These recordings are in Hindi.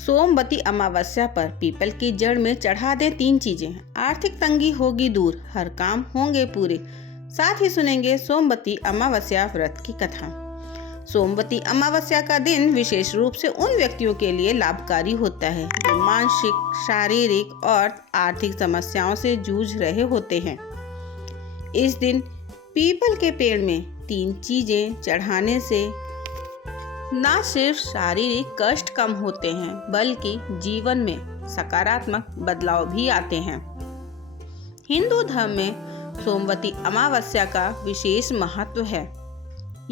सोमवती अमावस्या पर पीपल की जड़ में चढ़ा दे 3 चीजें, आर्थिक तंगी होगी दूर, हर काम होंगे पूरे। साथ ही सुनेंगे सोमवती अमावस्या व्रत की कथा। सोमवती अमावस्या का दिन विशेष रूप से उन व्यक्तियों के लिए लाभकारी होता है जो मानसिक, शारीरिक और आर्थिक समस्याओं से जूझ रहे होते हैं। इस दिन पीपल के पेड़ में 3 चीजें चढ़ाने से न सिर्फ शारीरिक कष्ट कम होते हैं बल्कि जीवन में सकारात्मक बदलाव भी आते हैं। हिंदू धर्म में सोमवती अमावस्या का विशेष महत्व है।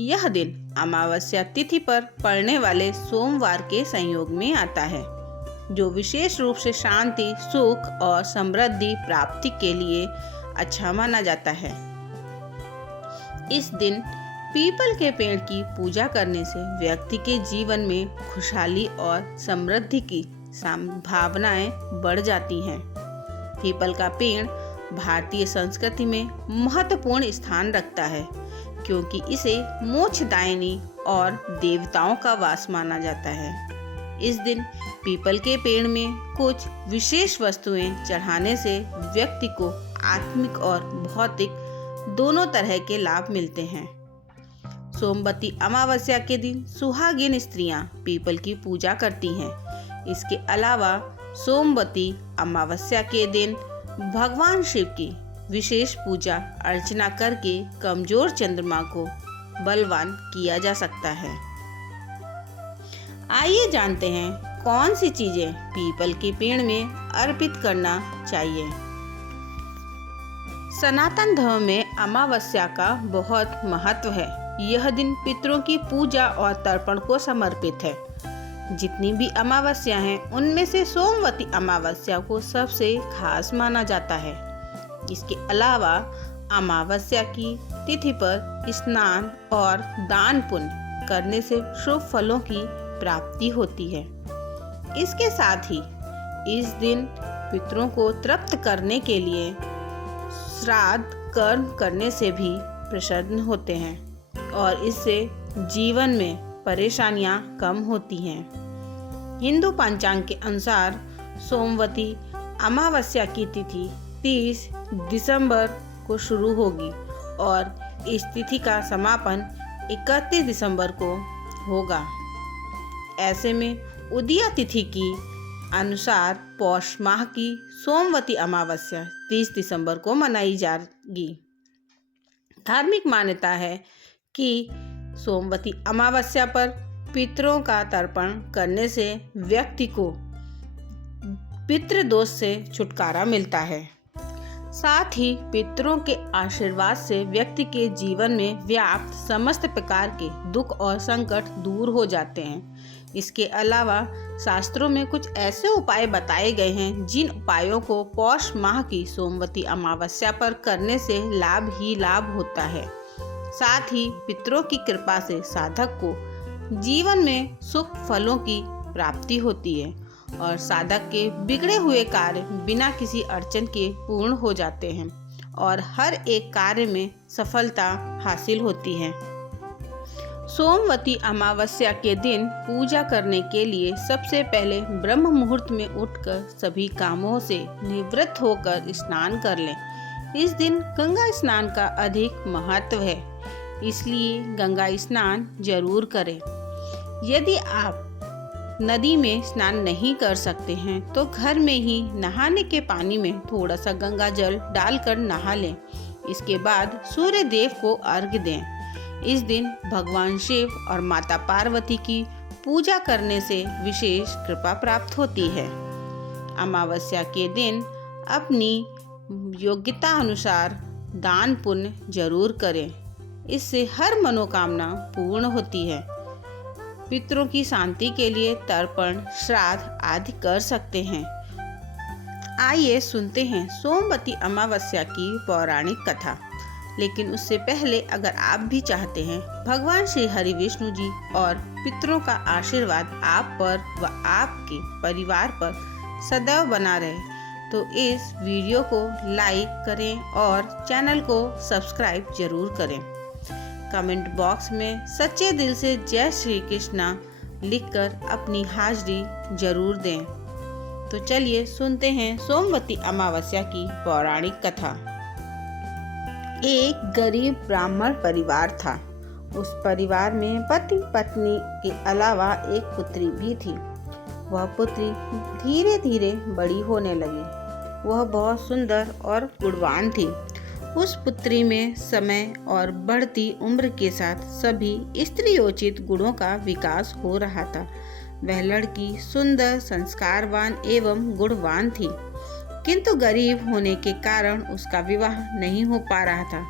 यह दिन अमावस्या तिथि पर पड़ने वाले सोमवार के संयोग में आता है, जो विशेष रूप से शांति, सुख और समृद्धि प्राप्ति के लिए अच्छा माना जाता है। इस दिन पीपल के पेड़ की पूजा करने से व्यक्ति के जीवन में खुशहाली और समृद्धि की संभावनाएं बढ़ जाती हैं। पीपल का पेड़ भारतीय संस्कृति में महत्वपूर्ण स्थान रखता है क्योंकि इसे मोक्षदायिनी और देवताओं का वास माना जाता है। इस दिन पीपल के पेड़ में कुछ विशेष वस्तुएं चढ़ाने से व्यक्ति को आत्मिक और भौतिक दोनों तरह के लाभ मिलते हैं। सोमवती अमावस्या के दिन सुहागिन स्त्रियां पीपल की पूजा करती हैं। इसके अलावा सोमवती अमावस्या के दिन भगवान शिव की विशेष पूजा अर्चना करके कमजोर चंद्रमा को बलवान किया जा सकता है। आइए जानते हैं कौन सी चीजें पीपल के पेड़ में अर्पित करना चाहिए। सनातन धर्म में अमावस्या का बहुत महत्व है। यह दिन पितरों की पूजा और तर्पण को समर्पित है। जितनी भी अमावस्या हैं, उनमें से सोमवती अमावस्या को सबसे खास माना जाता है। इसके अलावा अमावस्या की तिथि पर स्नान और दान पुण्य करने से शुभ फलों की प्राप्ति होती है। इसके साथ ही इस दिन पितरों को तृप्त करने के लिए श्राद्ध कर्म करने से भी प्रसन्न होते हैं और इससे जीवन में परेशानियां कम होती हैं। हिंदू पंचांग के अनुसार सोमवती अमावस्या की तिथि 30 दिसंबर को शुरू होगी और इस तिथि का समापन 31 दिसंबर को होगा। ऐसे में उदया तिथि की अनुसार पौष माह की सोमवती अमावस्या 30 दिसंबर को मनाई जाएगी। धार्मिक मान्यता है कि सोमवती अमावस्या पर पितरों का तर्पण करने से व्यक्ति को पितृदोष से छुटकारा मिलता है। साथ ही पितरों के आशीर्वाद से व्यक्ति के जीवन में व्याप्त समस्त प्रकार के दुख और संकट दूर हो जाते हैं। इसके अलावा शास्त्रों में कुछ ऐसे उपाय बताए गए हैं जिन उपायों को पौष माह की सोमवती अमावस्या पर करने से लाभ ही लाभ होता है। साथ ही पितरों की कृपा से साधक को जीवन में सुख फलों की प्राप्ति होती है और साधक के बिगड़े हुए कार्य बिना किसी अड़चन के पूर्ण हो जाते हैं और हर एक कार्य में सफलता हासिल होती है। सोमवती अमावस्या के दिन पूजा करने के लिए सबसे पहले ब्रह्म मुहूर्त में उठकर सभी कामों से निवृत्त होकर स्नान कर लें। इस दिन गंगा स्नान का अधिक महत्व है, इसलिए गंगा स्नान जरूर करें। यदि आप नदी में स्नान नहीं कर सकते हैं तो घर में ही नहाने के पानी में थोड़ा सा गंगा जल डालकर नहा लें। इसके बाद सूर्य देव को अर्घ्य दें। इस दिन भगवान शिव और माता पार्वती की पूजा करने से विशेष कृपा प्राप्त होती है। अमावस्या के दिन अपनी योग्यता अनुसार दान पुण्य जरूर करें। इससे हर मनोकामना पूर्ण होती है। पितरों की शांति के लिए तर्पण, श्राद्ध आदि कर सकते हैं। आइए सुनते हैं सोमवती अमावस्या की पौराणिक कथा। लेकिन उससे पहले अगर आप भी चाहते हैं भगवान श्री हरि विष्णु जी और पितरों का आशीर्वाद आप पर व आपके परिवार पर सदैव बना रहे, तो इस वीडियो को लाइक करें और चैनल को सब्सक्राइब जरूर करें। कमेंट बॉक्स में सच्चे दिल से जय श्री कृष्णा लिखकर अपनी हाजिरी जरूर दें। तो चलिए सुनते हैं सोमवती अमावस्या की पौराणिक कथा। एक गरीब ब्राह्मण परिवार था। उस परिवार में पति पत्नी के अलावा एक पुत्री भी थी। वह पुत्री धीरे धीरे बड़ी होने लगी। वह बहुत सुंदर और गुणवान थी। उस पुत्री में समय और बढ़ती उम्र के साथ सभी स्त्रीयोचित गुणों का विकास हो रहा था। वह लड़की सुंदर, संस्कारवान एवं गुणवान थी, किंतु गरीब होने के कारण उसका विवाह नहीं हो पा रहा था।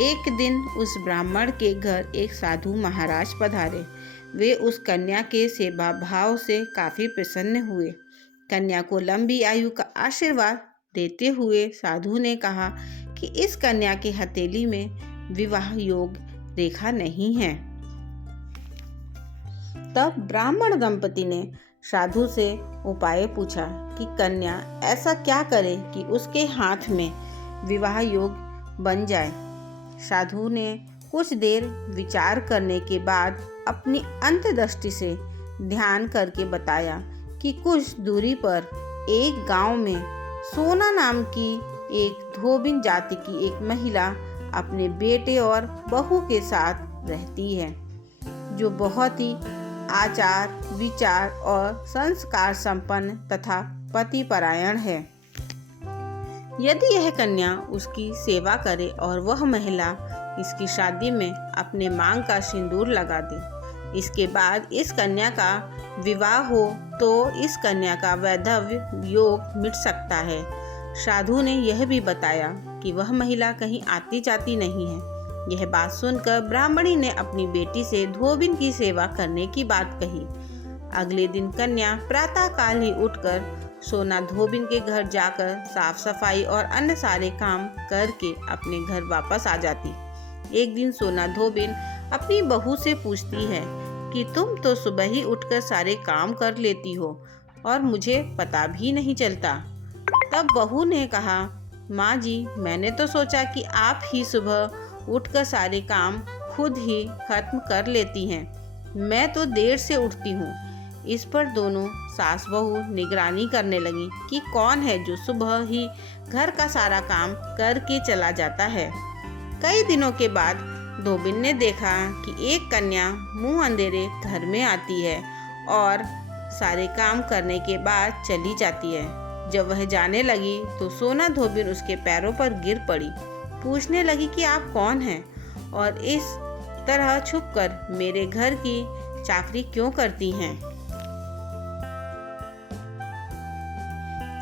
एक दिन उस ब्राह्मण के घर एक साधु महाराज पधारे। वे उस कन्या के सेवा भाव से काफी प्रसन्न हुए। कन्या को लंबी आयु का आशीर्वाद देते हुए साधु ने कहा कि इस कन्या की हथेली में विवाह योग रेखा नहीं है। तब ब्राह्मण दंपति ने साधु से उपाय पूछा कि कन्या ऐसा क्या करे कि उसके हाथ में विवाह योग बन जाए। साधु ने कुछ देर विचार करने के बाद अपनी अंतर्दृष्टि से ध्यान करके बताया कि कुछ दूरी पर एक गांव में सोना नाम की एक धोबिन जाति की एक महिला अपने बेटे और बहू के साथ रहती है, जो बहुत ही आचार विचार और संस्कार संपन्न तथा पतिपरायण है। यदि यह कन्या उसकी सेवा करे और वह महिला इसकी शादी में अपने मांग का सिंदूर लगा दे, इसके बाद इस कन्या का विवाह हो तो इस कन्या का वैधव्य योग मिट सकता है। साधु ने यह भी बताया कि वह महिला कहीं आती जाती नहीं है। यह बात सुनकर ब्राह्मणी ने अपनी बेटी से धोबिन की सेवा करने की बात कही। अगले दिन कन्या प्रातःकाल ही उठकर सोना धोबिन के घर जाकर साफ सफाई और अन्य सारे काम करके अपने घर वापस आ जाती। एक दिन सोना धोबिन अपनी बहू से पूछती है कि तुम तो सुबह ही उठकर सारे काम कर लेती हो और मुझे पता भी नहीं चलता। तब बहू ने कहा, माँ जी, मैंने तो सोचा कि आप ही सुबह उठकर सारे काम खुद ही खत्म कर लेती हैं। मैं तो देर से उठती हूँ। इस पर दोनों सास बहू निगरानी करने लगी कि कौन है जो सुबह ही घर का सारा काम करके चला जाता है। कई दिनों के बाद धोबिन ने देखा कि एक कन्या मुंह अंधेरे घर में आती है और सारे काम करने के बाद चली जाती है। जब वह जाने लगी तो सोना धोबिन उसके पैरों पर गिर पड़ी। पूछने लगी कि आप कौन हैं और इस तरह छुपकर मेरे घर की चाकरी क्यों करती हैं।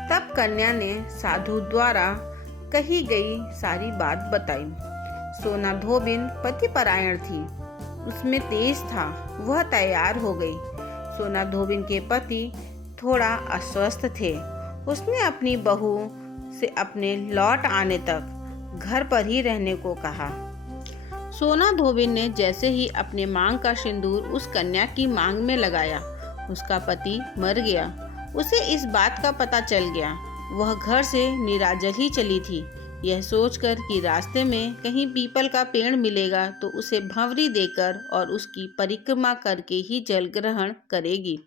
तब कन्या ने साधु द्वारा कही गई सारी बात बताई। सोना धोबिन पतिपरायण थी, उसमें तेज था। वह तैयार हो गई। सोना धोबिन के पति थोड़ा अस्वस्थ थे। उसने अपनी बहू से अपने लौट आने तक घर पर ही रहने को कहा। सोना धोबिन ने जैसे ही अपने मांग का सिंदूर उस कन्या की मांग में लगाया, उसका पति मर गया। उसे इस बात का पता चल गया। वह घर से निराजल ही चली थी, यह सोचकर कि रास्ते में कहीं पीपल का पेड़ मिलेगा तो उसे भंवरी देकर और उसकी परिक्रमा करके ही जल ग्रहण करेगी।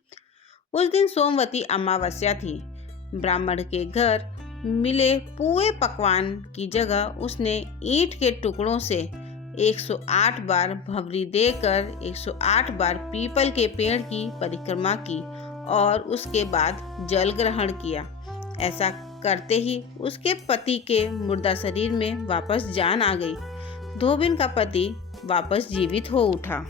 उस दिन सोमवती अमावस्या थी। ब्राह्मण के घर मिले पुए पकवान की जगह उसने ईंट के टुकड़ों से 108 बार भंवरी देकर 108 बार पीपल के पेड़ की परिक्रमा की और उसके बाद जल ग्रहण किया। ऐसा करते ही उसके पति के मुर्दा शरीर में वापस जान आ गई। धोबिन का पति वापस जीवित हो उठा।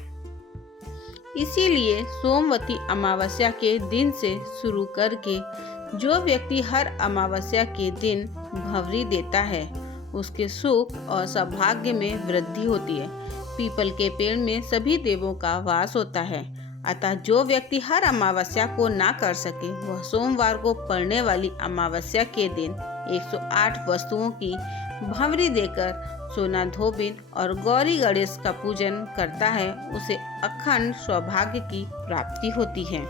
इसीलिए सोमवती अमावस्या के दिन से शुरू करके जो व्यक्ति हर अमावस्या के दिन भंवरी देता है, उसके सुख और सौभाग्य में वृद्धि होती है। पीपल के पेड़ में सभी देवों का वास होता है। अतः जो व्यक्ति हर अमावस्या को ना कर सके, वह सोमवार को पड़ने वाली अमावस्या के दिन 108 वस्तुओं की भंवरी देकर सोना धोबिन और गौरी गणेश का पूजन करता है, उसे अखंड सौभाग्य की प्राप्ति होती है।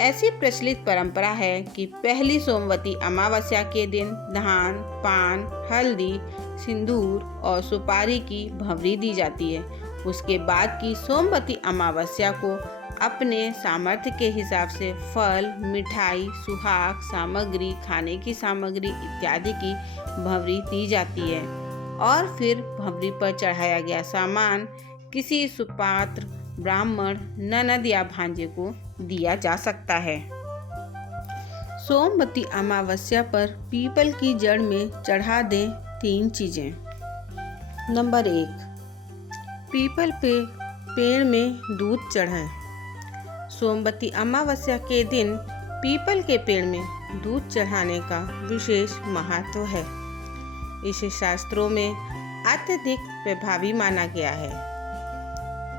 ऐसी प्रचलित परंपरा है कि पहली सोमवती अमावस्या के दिन धान, पान, हल्दी, सिंदूर और सुपारी की भंवरी दी जाती है। उसके बाद की सोमवती अमावस्या को अपने सामर्थ्य के हिसाब से फल, मिठाई, सुहाग सामग्री, खाने की सामग्री इत्यादि की भंवरी दी जाती है और फिर भंवरी पर चढ़ाया गया सामान किसी सुपात्र, ब्राह्मण, ननद या भांजे को दिया जा सकता है। सोमवती अमावस्या पर पीपल की जड़ में चढ़ा दें 3 चीजें। नंबर 1, पीपल पे पेड़ में दूध चढ़ाएं। सोमवती अमावस्या के दिन पीपल के पेड़ में दूध चढ़ाने का विशेष महत्व है। इसे शास्त्रों में अत्यधिक प्रभावी माना गया है।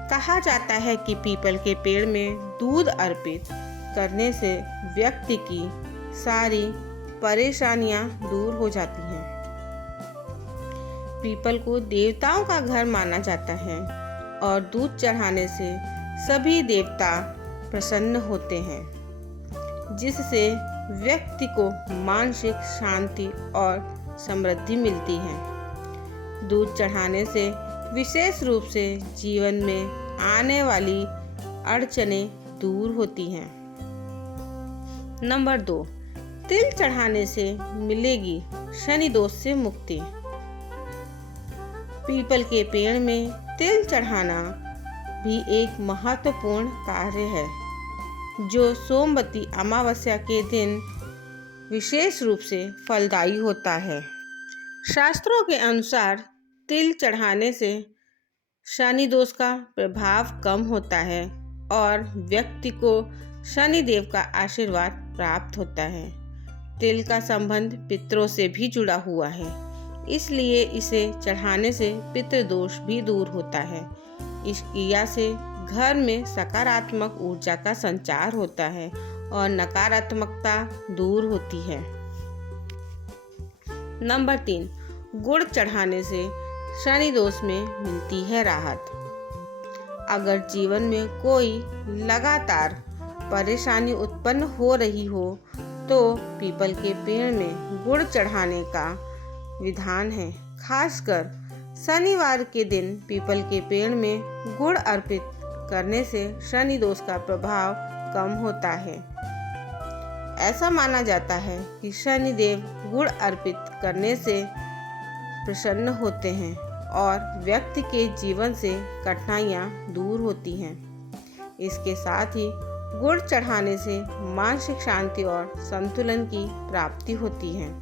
कहा जाता है कि पीपल के पेड़ में दूध अर्पित करने से व्यक्ति की सारी परेशानियां दूर हो जाती हैं। पीपल को देवताओं का घर माना जाता है और दूध चढ़ाने से सभी देवता प्रसन्न होते हैं, जिससे व्यक्ति को मानसिक शांति और समृद्धि मिलती है। दूध चढ़ाने से विशेष रूप से जीवन में आने वाली अड़चनें दूर होती हैं। नंबर 2, तिल चढ़ाने से मिलेगी शनि दोष से मुक्ति। पीपल के पेड़ में तिल चढ़ाना भी एक महत्वपूर्ण कार्य है, जो सोमवती अमावस्या के दिन विशेष रूप से फलदायी होता है। शास्त्रों के अनुसार तिल चढ़ाने से शनि दोष का प्रभाव कम होता है और व्यक्ति को शनि देव का आशीर्वाद प्राप्त होता है। तिल का संबंध पितरों से भी जुड़ा हुआ है, इसलिए इसे चढ़ाने से पितृदोष भी दूर होता है। इस क्रिया से घर में सकारात्मक ऊर्जा का संचार होता है और नकारात्मकता दूर होती है। नंबर 3, गुड़ चढ़ाने से शनि दोष में मिलती है राहत। अगर जीवन में कोई लगातार परेशानी उत्पन्न हो रही हो तो पीपल के पेड़ में गुड़ चढ़ाने का विधान है। खासकर शनिवार के दिन पीपल के पेड़ में गुड़ अर्पित करने से शनि दोष का प्रभाव कम होता है। ऐसा माना जाता है कि शनि देव गुड़ अर्पित करने से प्रसन्न होते हैं और व्यक्ति के जीवन से कठिनाइयाँ दूर होती हैं। इसके साथ ही गुड़ चढ़ाने से मानसिक शांति और संतुलन की प्राप्ति होती है।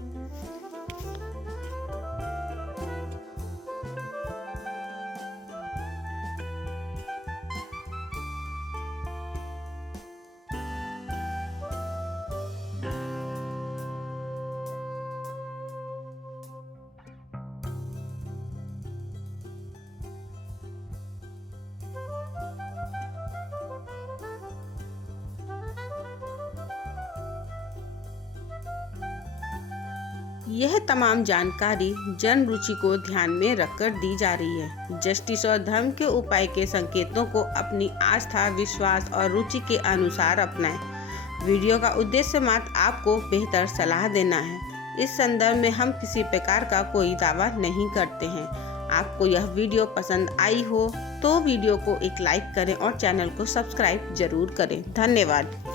यह तमाम जानकारी जन रुचि को ध्यान में रखकर दी जा रही है। जस्टिस और धर्म के उपाय के संकेतों को अपनी आस्था, विश्वास और रुचि के अनुसार अपनाएं। वीडियो का उद्देश्य मात्र आपको बेहतर सलाह देना है। इस संदर्भ में हम किसी प्रकार का कोई दावा नहीं करते हैं। आपको यह वीडियो पसंद आई हो तो वीडियो को एक लाइक करें और चैनल को सब्सक्राइब जरूर करें। धन्यवाद।